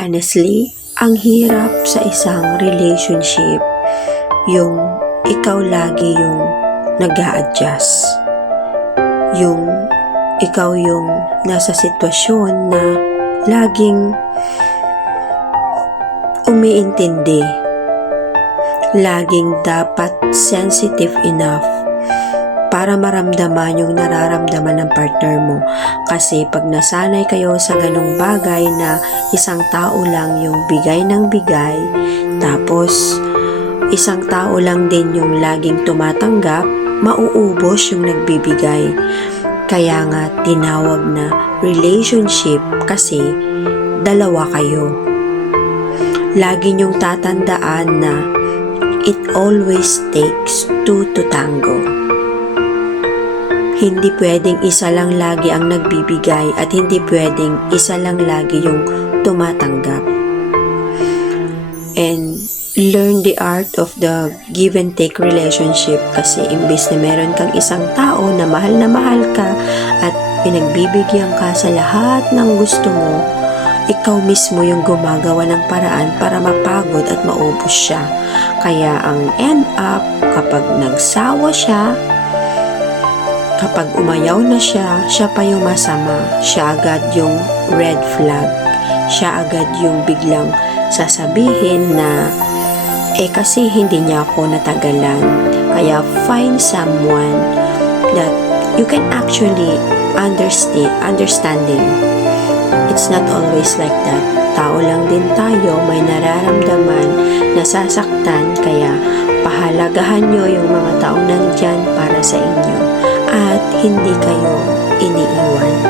Honestly, ang hirap sa isang relationship yung ikaw lagi yung nag-a-adjust. Yung ikaw yung nasa sitwasyon na laging umiintindi. Laging dapat sensitive enough para maramdaman yung nararamdaman ng partner mo. Kasi pag nasanay kayo sa ganong bagay na isang tao lang yung bigay ng bigay, tapos isang tao lang din yung laging tumatanggap, mauubos yung nagbibigay. Kaya nga tinawag na relationship kasi dalawa kayo. Lagi niyong tatandaan na it always takes two to tango. Hindi pwedeng isa lang lagi ang nagbibigay at hindi pwedeng isa lang lagi yung tumatanggap. And learn the art of the give and take relationship kasi imbes na meron kang isang tao na mahal ka at pinagbibigyan ka sa lahat ng gusto mo, ikaw mismo yung gumagawa ng paraan para mapagod at maubos siya. Kaya ang end up, kapag nagsawa siya, kapag umayaw na siya, siya pa yung masama. Siya agad yung red flag. Siya agad yung biglang sasabihin na kasi hindi niya ako natagalan. Kaya find someone that you can actually understanding. It's not always like that. Tao lang din tayo, may nararamdaman, nasasaktan, kaya pahalagahan nyo yung mga tao nandyan para sa inyo at hindi kayo iniiwan.